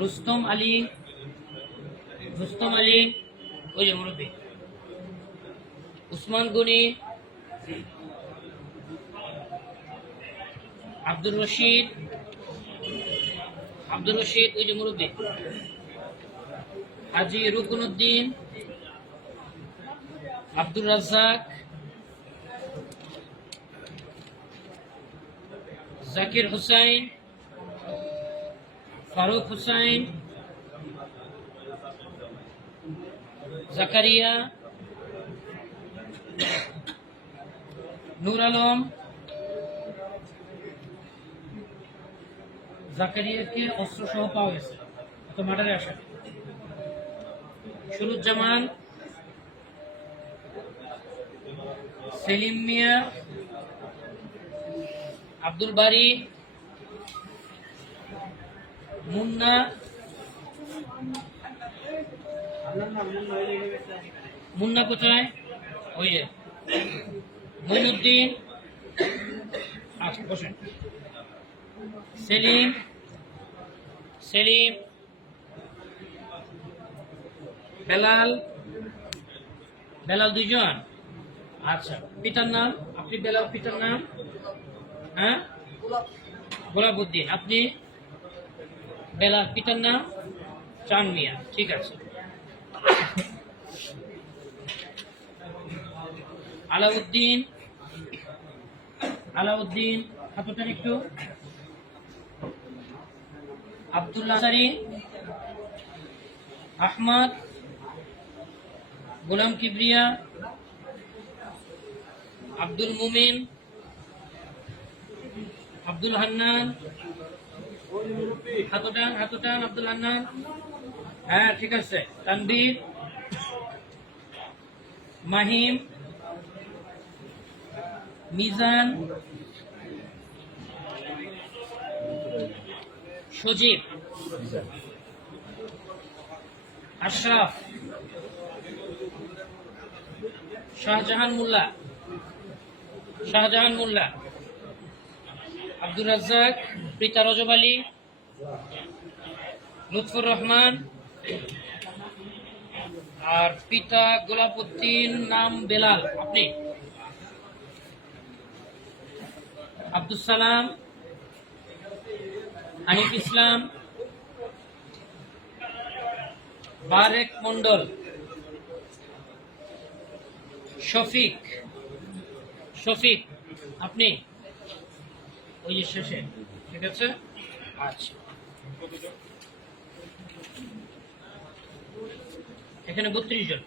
রুস্তম আলী রুস্তম আলী, ওই যে মুরব্বী। উসমান গনি, আব্দুর রশিদ আব্দুর রশিদ, ওই যে মুরব্বী। হাজি রুকনুদ্দিন আব্দুর রাজ্জাক, জাকির হুসাইন ফারুক হুসাইন, জাকারিয়া, নূর আলম, জাকারিয়াকে অস্ত্র সহ পাওয়া গেছে। তো মার্ডারে আসা। সুরুজ্জামান সেলিম মিয়া, আব্দুল বারি মুন্না। মুন্না কোথায়? ওই যে মইনুদ্দিন। আচ্ছা বসেন। সেলিম। সেলিম। বেলাল। বেলাল দুইজন? আচ্ছা পিতার নাম? আপনি বেলাল পিতার নাম? হ্যাঁ? গোলাপউদ্দিন। আপনি? বেলাল পিতার নাম চান মিয়া ঠিক আছে। আলাউদ্দিন আলাউদ্দিন হাতটার একটু। আব্দুল্লাহ সারি আহমদ, গোলাম কিবরিয়া, আব্দুল মুমিন, আব্দুল হান্নান হাতটান হ্যাঁ তানবীর মাহিম মিজান সজীব আশরাফ শাহজাহান মোল্লা শাহজাহান মোল্লা। আব্দুর রাজ্জাক, প্রীতা রজব আলী, লুৎফুর রহমান আর পিতা গোলাপউদ্দিন, নাম বেলাল। আপনি? আব্দুল সালাম হানিফ ইসলাম, বারেক মন্ডল শফিক শফিক, আপনি? ওই যে শেষে ঠিক আছে? আচ্ছা। এখানে বত্রিশ জন।